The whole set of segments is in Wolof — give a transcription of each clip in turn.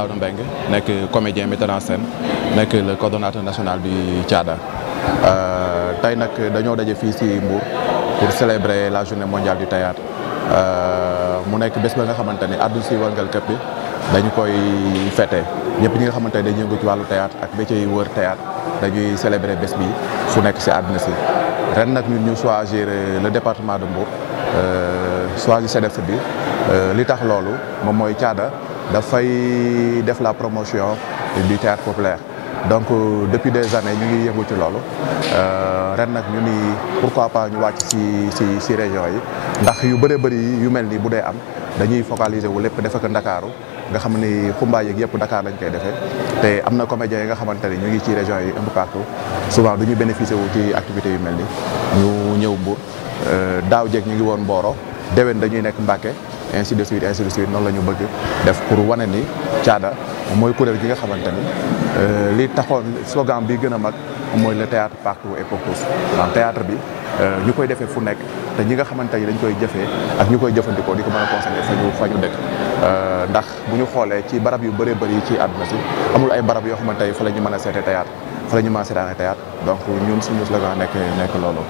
Daouda Mbengue nekk comédien metteur en scène nekk le coordonnateur national du Thiada tey nag dañoo daje fii ci Mbour pour célébrer la journée mondiale du théâtre mu nekk bés ba nga xamante ni àdduna si wàngal këpp bi dañu koy fêter ñëpp ñi nga xamante ne dañuy yëngu ci wàllu théâtre ak métier yi wër théâtre dañuy célébrer bés bi fu nekk ci àdduna si ren nag ñun ñu choisir le département de Mbour choisir CEDEPS bi li tax loolu moom mooy Thiada dafay def la promotion du théâtre populaire donc depuis des années ñu ngi yëngu ci loolu ren nag ñu ni pourquoi pas ñu wàcc ci région yi ndax yu bëree bëri yu mel ni bu dee am dañuy focaliser wu lépp defe ko Ndakaaru nga xam ni xumbaay yeeg yëpp Dakar lañ koy defee te am na comédiens yi nga xamante ni ñu ngi ci région yi un peu partout souvent du ñu bénéficier wu ci activités yu mel ni ñu ñëw Mbour daaw jéeg ñu ngi woon Mboro déwén dañuy nekk Mbacké ainsi de suite noonu la ñu bëgg def pour wane ni Thiada mooy kuréel gi nga xamante ni li taxoon slogan bi gën a mag mooy le théâtre partout et pour tous donc théâtre bi ñu koy defee fu nekk te ñi nga xamante ni dañ koy jëfee ak ñu koy jëfandikoo di ko mën a consommer fa ñu dëkk ndax bu ñu xoolee ci barab yu bëree bëri ci àdduna si amul ay barab yoo xamante ni fa la ñu mën a seete théâtre fa la ñu mën a seetaane théâtre donc ñun suñu slogan nekk loolu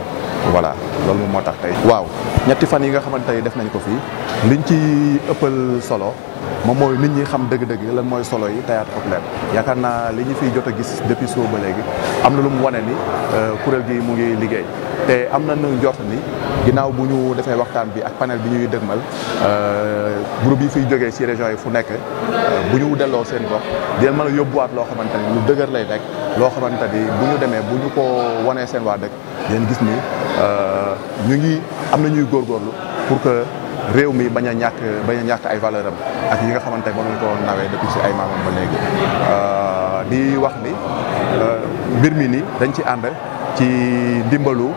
voilà loolu moom moo tax tey waaw ñetti fan yi nga xamante ni def nañ ko fii liñ ci ëppal solo moom mooy nit ñi xam dëgg-dëgg lan mooy solo yi théâtre populaire yaakaar naa li ñu fiy jot a gis depuis suba ba léegi am na lu mu wane ni kuréel gi mu ngi liggéey te am na nu njort ni ginnaaw bu ñu defee waxtaan bi ak panel bi ñuy dëgmal groupe yi fiy jógee ci région yi fu nekk bu ñu delloo seen gox dinañ mën a yóbbuwaat loo xamante ni lu dëgër lay nekk loo xamante ni bu ñu demee bu ñu ko wanee seen waa dëkk dinañ gis ni ñu ngi am na ñuy góorgóorlu pour que réew mi bañ a ñàkk ay valeur am ak yi nga xamante ne moom lañ ko nawee depuis ci ay maamam ba léegi di wax ni mbir mi ni dañ ci ànd ci ndimbalu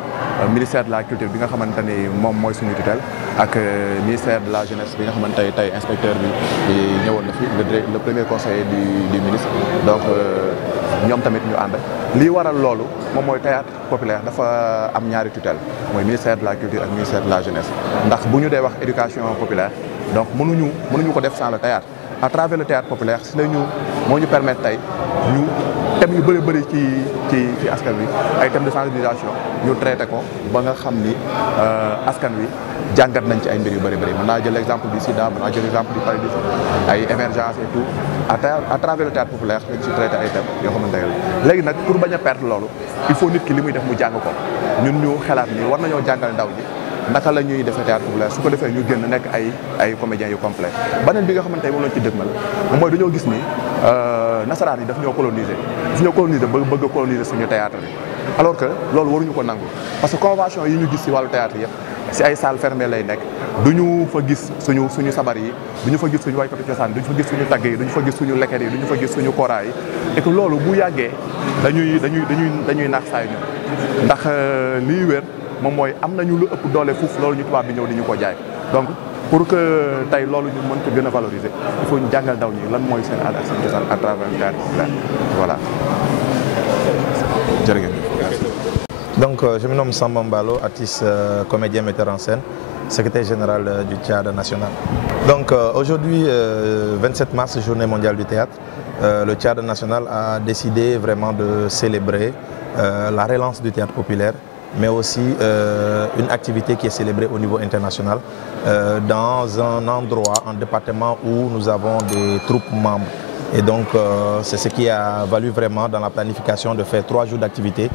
ministère de la culture bi nga xamante ni moom mooy suñu tutelle ak ministère de la jeunesse bi nga xamante ni tey inspecteur bi ñëwoon na fi le premier conseiller du ministre donc ñoom tamit ñu ànd lii waral loolu moom mooy théâtre populaire dafa am ñaari tutelle mooy ministère de la culture ak ministère de la jeunesse ndax bu ñu dee wax éducation populaire donc mënuñu ko def sans le théâtre à travers le théâtre populaire si la moo ñu permettre tey ñu thèmes yu bëri ci askan wi ay thèmes de sensibilisation ñu traité ko ba nga xam ni askan wi jàngat nañ ci ay mbir yu bëri mën naa jël exemple du sida mën naa jël exemple du paludisme ay émergence et tout à travers le théâtre populaire dañ ci traité ay thèmes yoo xamante ne léegi nag pour bañ a perdre loolu il faut nit ki li muy def mu jàng ko ñun ñu xalaat ni war nañoo jàngal ndaw ji naka la ñuy defee théâtre populaire su ko defee ñu génn nekk ay comédiens yu complet beneen bi nga xamante ne moom lañ ci dëgmal moom mooy dañoo gis ni nasaraan yi daf ñoo coloniser bëgg a coloniser suñu théâtre bi alors que loolu waruñu ko nangu parce que convention yi ñu gis ci wàllu théâtre yëpp ci ay salle fermée lay nekk duñu fa gis suñu sabar yi duñu fa gis suñu waykatu cosaan duñu fa gis suñu tagg yi duñu fa gis suñu leket yi duñu fa gis suñu kora yi et que loolu bu yàggee dañuy naax saay ñu ndax lii wér moom mooy am nañu lu ëpp doole fuuf loolu ñu tubaab bi ñëw di ñu ko jaay donc pour que tey loolu ñu mën ko gën a valoriser il faut ñu jàngal ndaw ñi lan mooy seen aada ak seen cosaan à travers le théâtre populaire voilà jërëjëf. Donc je me nomme Samba Mbalo, artiste, comédien, metteur en scène, secrétaire général du Thiada national. Donc aujourd'hui, 27 mars, journée mondiale du théâtre, le Thiada national a décidé vraiment de célébrer la relance du théâtre populaire, mais aussi une activité qui est célébrée au niveau international dans un endroit, un département où nous avons des troupes membres. Et donc c'est ce qui a valu vraiment dans la planification de faire 3 jours d'activité,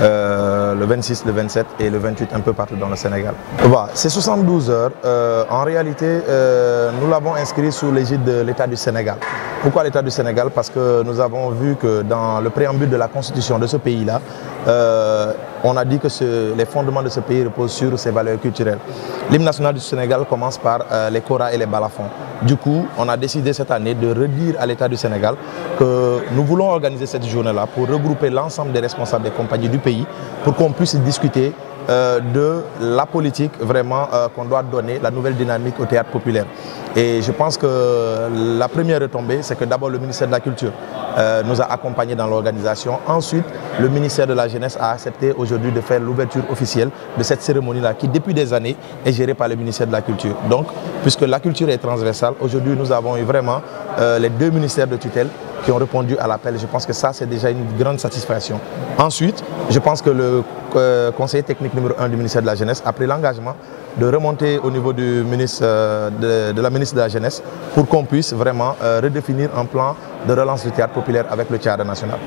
le 26, le 27 et le 28 un peu partout dans le Sénégal. Voilà, c'est 72 heures. En réalité, nous l'avons inscrit sous l'égide de l'État du Sénégal. Pourquoi l'État du Sénégal? Parce que nous avons vu que dans le préambule de la constitution de ce pays-là, on a dit que les fondements de ce pays reposent sur ses valeurs culturelles. L'hymne national du Sénégal commence par les koras et les balafons. Du coup, on a décidé cette année de redire à l'État du Sénégal que nous voulons organiser cette journée-là pour regrouper l'ensemble des responsables des compagnies du pays pour qu'on puisse discuter de la politique vraiment qu'on doit donner, la nouvelle dynamique au théâtre populaire. Et je pense que la première retombée, c'est que d'abord le ministère de la Culture nous a accompagnés dans l'organisation. Ensuite, le ministère de la Jeunesse a accepté aujourd'hui de faire l'ouverture officielle de cette cérémonie-là qui, depuis des années, est gérée par le ministère de la Culture. Donc, puisque la culture est transversale, aujourd'hui, nous avons eu vraiment les deux ministères de tutelle qui ont répondu à l'appel. Je pense que ça, c'est déjà une grande satisfaction. Ensuite, je pense que le conseiller technique numéro 1 du ministère de la Jeunesse a pris l'engagement de remonter au niveau du ministre, de la ministre de la Jeunesse pour qu'on puisse vraiment redéfinir un plan de relance du théâtre populaire avec le Tchada national.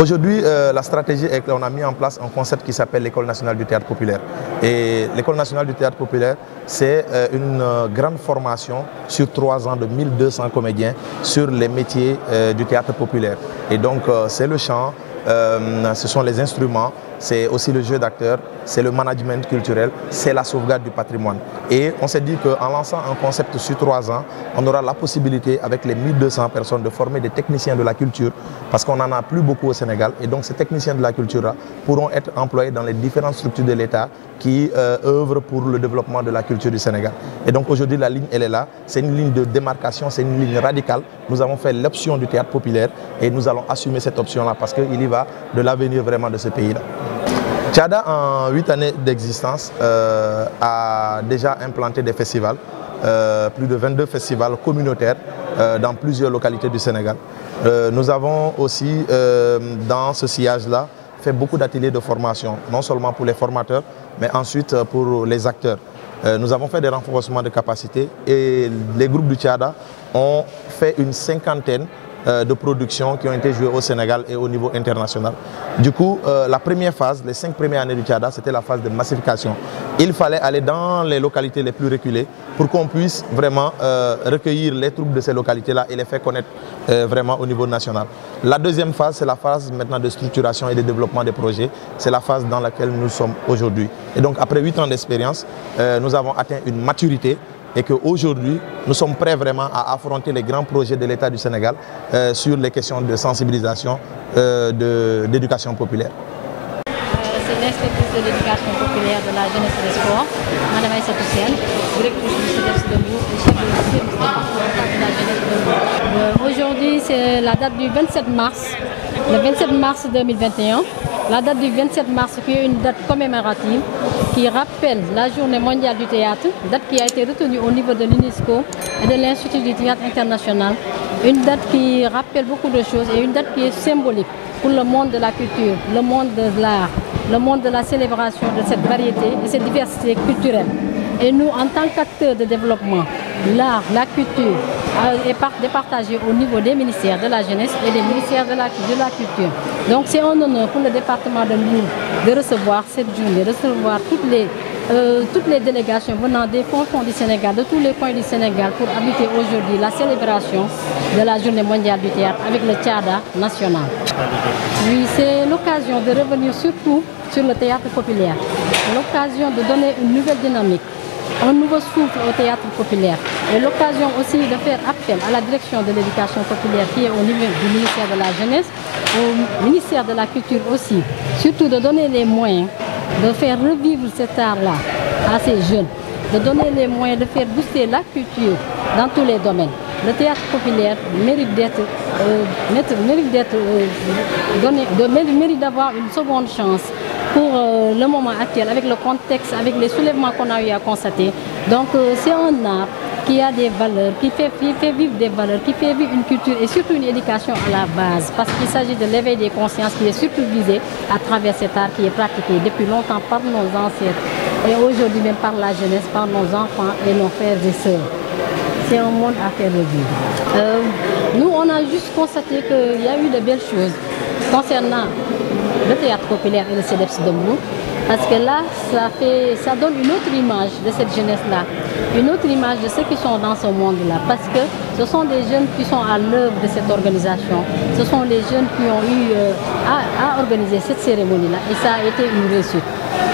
Aujourd'hui, la stratégie est qu'on a mis en place un concept qui s'appelle l'École nationale du théâtre populaire. Et l'École nationale du théâtre populaire, c'est une grande formation sur 3 ans de 1200 comédiens sur les métiers du théâtre populaire. Et donc, c'est le chant, ce sont les instruments, c'est aussi le jeu d'acteur, c'est le management culturel, c'est la sauvegarde du patrimoine. Et on s'est dit qu'en lançant un concept sur 3 ans, on aura la possibilité avec les 1200 personnes de former des techniciens de la culture parce qu'on n'en a plus beaucoup au Sénégal. Et donc ces techniciens de la culture pourront être employés dans les différentes structures de l'État qui œuvrent pour le développement de la culture du Sénégal. Et donc aujourd'hui la ligne elle est là, c'est une ligne de démarcation, c'est une ligne radicale. Nous avons fait l'option du théâtre populaire et nous allons assumer cette option-là parce qu'il y va de l'avenir vraiment de ce pays-là. Tchada, en 8 années d'existence, a déjà implanté des festivals, plus de 22 festivals communautaires dans plusieurs localités du Sénégal. Nous avons aussi, dans ce sillage-là, fait beaucoup d'ateliers de formation, non seulement pour les formateurs, mais ensuite pour les acteurs. Nous avons fait des renforcements de capacités et les groupes du Tchada ont fait une 50aine de productions qui ont été jouées au Sénégal et au niveau international. Du coup, la première phase, les 5 premières années du Tchada, c'était la phase de massification. Il fallait aller dans les localités les plus reculées pour qu'on puisse vraiment recueillir les troupes de ces localités-là et les faire connaître vraiment au niveau national. La deuxième phase, c'est la phase maintenant de structuration et de développement des projets. C'est la phase dans laquelle nous sommes aujourd'hui. Et donc, après 8 ans d'expérience, nous avons atteint une maturité et qu'aujourd'hui, nous sommes prêts vraiment à affronter les grands projets de l'État du Sénégal sur les questions de sensibilisation d'éducation populaire. C'est l'inspectrice de l'éducation populaire de la jeunesse et des sports, Mme Aïssa Toussène, directrice du CEDEPS de Mbour et chef de service départemental de la jeunesse de Mbour. Aujourd'hui, c'est la date du 27 mars, le 27 mars 2021. La date du 27 mars qui est une date commémorative qui rappelle la journée mondiale du théâtre, date qui a été retenue au niveau de l'UNESCO et de l'Institut du théâtre international. Une date qui rappelle beaucoup de choses et une date qui est symbolique pour le monde de la culture, le monde de l'art, le monde de la célébration de cette variété et cette diversité culturelle. Et nous, en tant qu'acteurs de développement, l'art, la culture est départagée au niveau des ministères de la jeunesse et des ministères de la culture. Donc c'est un honneur pour le département de Mbour de recevoir cette journée, de recevoir toutes les délégations venant des fonds du Sénégal, de tous les coins du Sénégal pour habiter aujourd'hui la célébration de la journée mondiale du théâtre avec le Tchada national. Oui, c'est l'occasion de revenir surtout sur le théâtre populaire, l'occasion de donner une nouvelle dynamique, un nouveau souffle au théâtre populaire et l'occasion aussi de faire appel à la direction de l'éducation populaire qui est au niveau du ministère de la Jeunesse, au ministère de la Culture aussi, surtout de donner les moyens de faire revivre cet art-là à ces jeunes, de donner les moyens de faire booster la culture dans tous les domaines. Le théâtre populaire mérite d'avoir une seconde chance pour le moment actuel, avec le contexte, avec les soulèvements qu'on a eu à constater. Donc c'est un art qui a des valeurs, qui fait vivre des valeurs, qui fait vivre une culture et surtout une éducation à la base. Parce qu'il s'agit de l'éveil des consciences qui est surtout visé à travers cet art qui est pratiqué depuis longtemps par nos ancêtres et aujourd'hui même par la jeunesse, par nos enfants et nos frères et sœurs. C'est un monde à faire revivre. Nous, on a juste constaté qu'il y a eu de belles choses concernant le théâtre populaire et le CEDEPS de Mbour. Parce que là, ça donne une autre image de cette jeunesse-là, une autre image de ceux qui sont dans ce monde-là. Parce que ce sont des jeunes qui sont à l'œuvre de cette organisation. Ce sont les jeunes qui ont eu à organiser cette cérémonie-là. Et ça a été une réussite.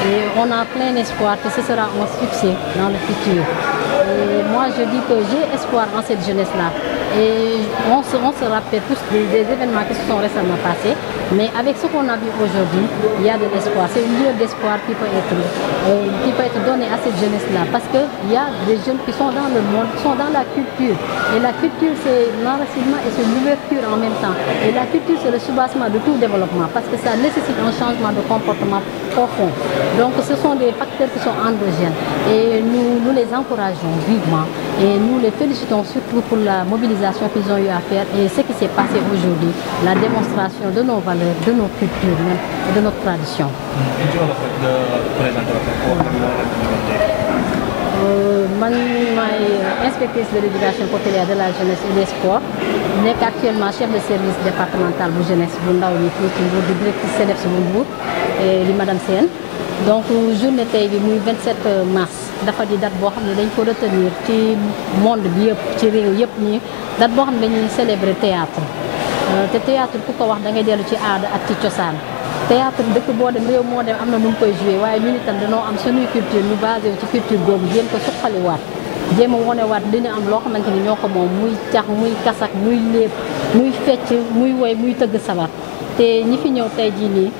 Et on a plein espoir que ce sera un succès dans le futur. Et moi, je dis que j'ai espoir en cette jeunesse-là. Et on se rappelle tous des événements qui se sont récemment passés, mais avec ce qu'on a vu aujourd'hui, il y a de l'espoir. C'est une lieu d'espoir qui peut être donné à cette jeunesse-là, parce qu'il y a des jeunes qui sont dans le monde, qui sont dans la culture. Et la culture, c'est l'enracinement et c'est l'ouverture en même temps. Et la culture, c'est le soubassement de tout développement, parce que ça nécessite un changement de comportement profond. Donc ce sont des facteurs qui sont endogènes. Et nous les encourageons vivement. Et nous les félicitons surtout pour la mobilisation qu'ils ont eu à faire et ce qui s'est passé aujourd'hui, la démonstration de nos valeurs, de nos cultures même, et de notre tradition. Man maay inspectrice de l'éducation populaire de la jeunesse et des sports nekk actuellement chef de service départemental bu jeunesse bu ndaw ñi fii ci Mbour di directrice CDEPS bu Mbour di madame Sène. Donc journée tey bi muy 27 mars dafa di date boo xam ne dañ ko retenir ci monde bi yëpp ci réew yëpp ñi date boo xam ne dañuy célébrer théâtre te théâtre ku ko wax da ngay dellu ci aada ak ci cosaan. Théâtre dëkk boo dem réew moo dem am na nu mu koy joué waaye ñun itam dañoo am suñuy culture ñu basé wu ci culture boobu jéem ko suqaliwaat jéem a wonewaat li ñu am loo xamante ni ñoo ko moom muy cax muy kasak muy léeb muy fecc muy woy muy tëgg sabar te ñi fi ñëw tey jii nii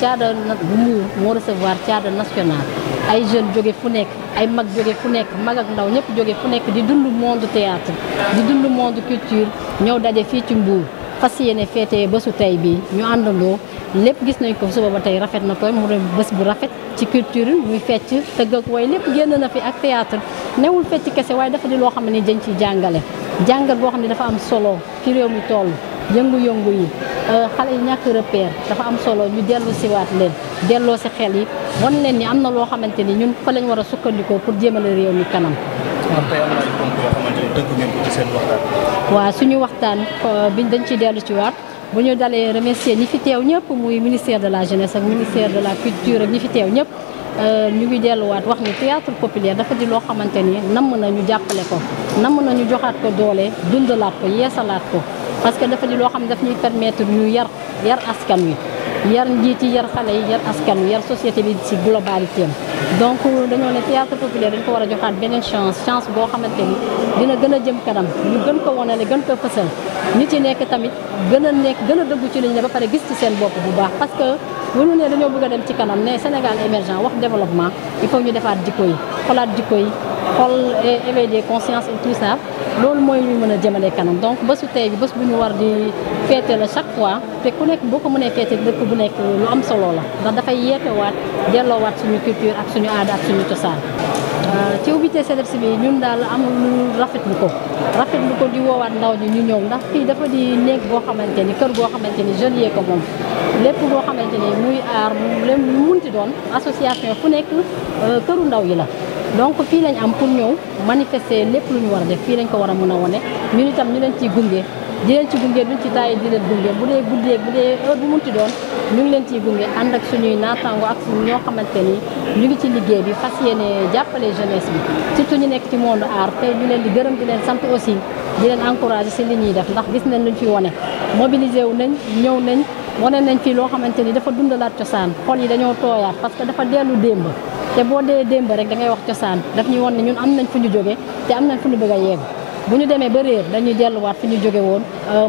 caada bu Mbour moo recevoir caada national ay jeunes jóge fu nekk ay mag jóge fu nekk mag ak ndaw ñëpp jóge fu nekk di dund monde théâtre di dund monde culture ñëw daje fii ci Mbour fas yéene féete bésu tey bi ñu àndandoo lépp gis nañ ko suba ba tey rafet na tooy mu doon bés bu rafet ci culture muy fecc tëgg ak way lépp génn na fi ak théâtre newul fecc kese waaye dafa di loo xam ne dañ ciy jàngal boo xam ne dafa am solo ci réew mi toll yëngu-yëngu yi xale yi ñàkk repère dafa am solo ñu dellu siwaat leen delloo si xel yi wan leen ni am na loo xamante ni ñun fa lañ war a sukkandikoo pour jéemale réew mi kanam. waaw suñu waxtaan biñ dañ ciy dellu ci waat bu ñu dalee remercier ñi fi teew ñëpp muy ministère de la jeunesse ak ministère de la culture ak ñi fi teew ñëpp ñu ngi delluwaat wax ni théâtre populaire dafa di loo xamante ni namm na ñu jàppale ko namm na ñu joxaat ko doole dundalaat ko yeesalaat ko parce que dafa di loo xam ne daf ñuy permettre ñu yar askan wi yar njiit yi yar xale yi yar askan wi yar société bi ci globalité am donc dañoo ne théâtre populaire dañ ko war a joxaat beneen chance boo xamante ni dina gën a jëm kanam ñu gën ko wanale gën ko fësal nit yi nekk tamit gën a dëggu ci liñ ne ba pare gis ci seen bopp bu baax parce que bu ñu ne dañoo bëgg a dem ci kanam ne Sénégal émergent wax développement il faut ñu defaat jikko yi xolaat jikko yi xool éveil des consciences et tout ça loolu mooy ñu mën a jëmale kanam donc bésu tey bi bés bu ñu war di féete la chaque fois te ku nekk boo ko mënee féete dëkk bu nekk lu am solo la ndax dafay yeetewaat delloowaat suñu culture ak suñu aada ak suñu cosaan. ci ubbite CDEPS bi ñun daal amul lu rafetlu ko di woowaat ndaw ñi ñu ñëw ndax fii dafa di néeg boo xamante ni kër goo xamante ni jeunes yee ko moom lépp boo xamante ni muy aar lu munti doon association fu nekk këru ndaw yi la. donc fii lañ am pour ñëw manifester lépp lu ñu war a def fii lañ ko war a mën a wane ñun itam ñu leen ciy gunge di leen ci gunge duñ ci tàyyi di leen gunge bu dee guddee bu dee heure bu munti doon ñu ngi leen ciy gunge ànd ak suñuy naataango ak ñoo xamante ni ñu ngi ci liggéey bi fas yéene jàppale jeunesse bi surtout ñu nekk ci monde art tey ñu leen di gërëm di leen sant aussi di leen encourager si li ñuy def ndax gis nañ luñ fi wane mobilisé wu nañ ñëw nañ wane nañ fi loo xamante ni dafa dundalaat cosaan xol yi dañoo tooyaat parce que dafa dellu démb te boo dee démb rek da ngay wax cosaan daf ñuy won ne ñun am nañ fu ñu jóge te am nañ fu ñu bëgg a yegg bu ñu demee ba réer dañuy delluwaat fi ñu jóge woon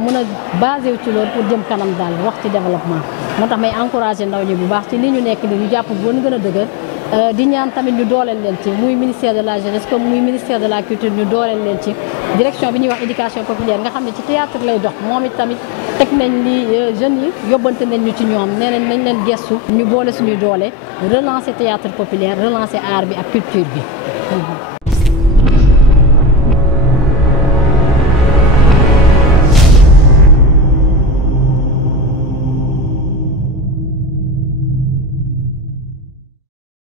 mën a basé wu ci loolu pour jëm kanam daal wax ci développement moo tax may encouragé ndaw ñi bu baax ci li ñu nekk ni ñu jàpp bu gën a dëgër di ñaan tamit ñu dooleel leen ci muy ministère de la jeunesse comme muy ministère de la culture ñu dooleel leen ci direction bi ñuy wax éducation populaire nga xam ne ci théâtre lay dox moom it tamit teg nañ li jeunes yi yóbbante nañ ñu ci ñoom nee nañ nañ leen gestu ñu boole suñuy doole relancer théâtre populaire relancer art bi ak culture bi